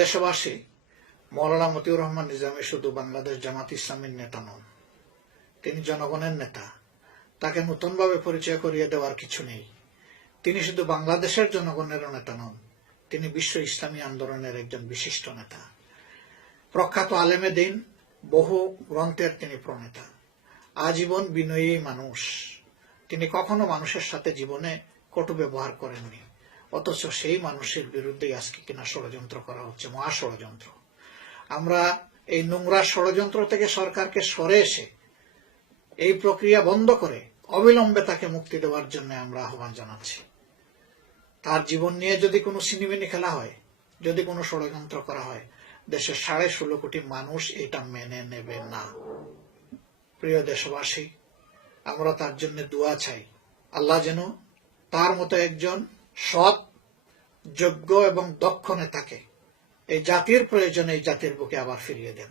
দেশবাসী, মৌলানা মতিউর রহমান নিজামী শুধু বাংলাদেশ জামাত ইসলামের নেতা নন, তিনি জনগণের নেতা। তাকে নতুনভাবে পরিচয় করিয়ে দেওয়ার কিছু নেই। তিনি শুধু বাংলাদেশের জনগণেরও নেতা নন, তিনি বিশ্ব ইসলামী আন্দোলনের একজন বিশিষ্ট নেতা। প্রখ্যাত আলেমে দিন, বহু গ্রন্থের তিনি প্রণেতা। আজীবন বিনয়ী মানুষ। তিনি কখনো মানুষের সাথে জীবনে কটু ব্যবহার করেননি। অথচ সেই মানুষের বিরুদ্ধে আজকে কিনা ষড়যন্ত্র করা হচ্ছে মহা ষড়যন্ত্র আমরা এই নোংরা ষড়যন্ত্র থেকে সরকারকে সরে এসে এই প্রক্রিয়া বন্ধ করে অবিলম্বে তাকে মুক্তি দেওয়ার জন্য আমরা আহ্বান জানাচ্ছি। তার জীবন নিয়ে যদি কোনো সিনেমিনি খেলা হয়, যদি কোনো ষড়যন্ত্র করা হয়, দেশের সাড়ে ষোলো কোটি মানুষ এটা মেনে নেবে না। প্রিয় দেশবাসী, আমরা তার জন্য দোয়া চাই। আল্লাহ যেন তার মতো একজন সৎ যোগ্য এবং দক্ষ নেতাকে। এই জাতির প্রয়োজনে এই জাতির বুকে আবার ফিরিয়ে দেন।